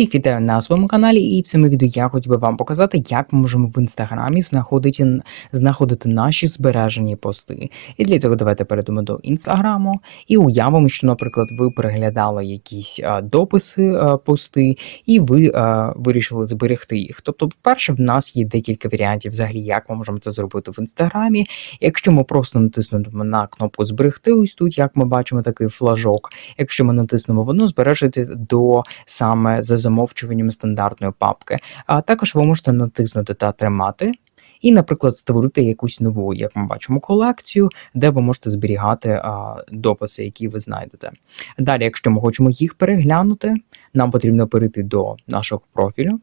Всіх вітаю на своєму каналі, і в цьому відео я хотів би вам показати, як ми можемо в інстаграмі знаходити, знаходити наші збережені пости. І для цього давайте перейдемо до інстаграму і уявимо, що, наприклад, ви переглядали якісь а, дописи, а, пости, і ви а, вирішили зберегти їх. Тобто, по-перше, в нас є декілька варіантів, взагалі, як ми можемо це зробити в інстаграмі. Якщо ми просто натиснемо на кнопку зберегти, ось тут, як ми бачимо, такий флажок. Якщо ми натиснемо, воно збережеться до саме за замовчуванням стандартної папки. А також ви можете натиснути та тримати. І, наприклад, створити якусь нову, як ми бачимо, колекцію, де ви можете зберігати а, дописи, які ви знайдете. Далі, якщо ми хочемо їх переглянути, нам потрібно перейти до нашого профілю,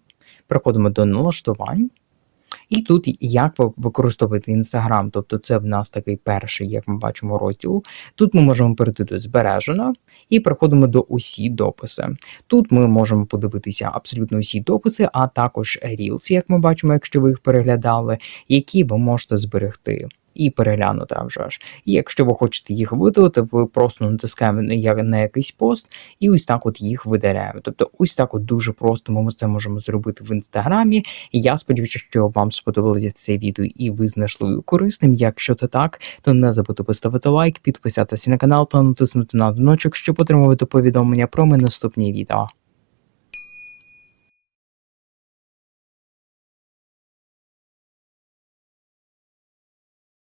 переходимо до налаштувань. І тут як використовувати Інстаграм, тобто це в нас такий перший, як ми бачимо, розділ. Тут ми можемо перейти до збережено і переходимо до усі дописи. Тут ми можемо подивитися абсолютно усі дописи, а також Reels, як ми бачимо, якщо ви їх переглядали, які ви можете зберегти. І переглянути вже ж. І якщо ви хочете їх видалити, ви просто натискаємо на якийсь пост і ось так от їх видаляємо. Тобто, ось так от дуже просто ми це можемо зробити в інстаграмі. І я сподіваюся, що вам сподобалося це відео і ви знайшли корисним. Якщо це так, то не забудьте поставити лайк, підписатися на канал та натиснути на дзвіночок, щоб отримувати повідомлення про мої наступні відео.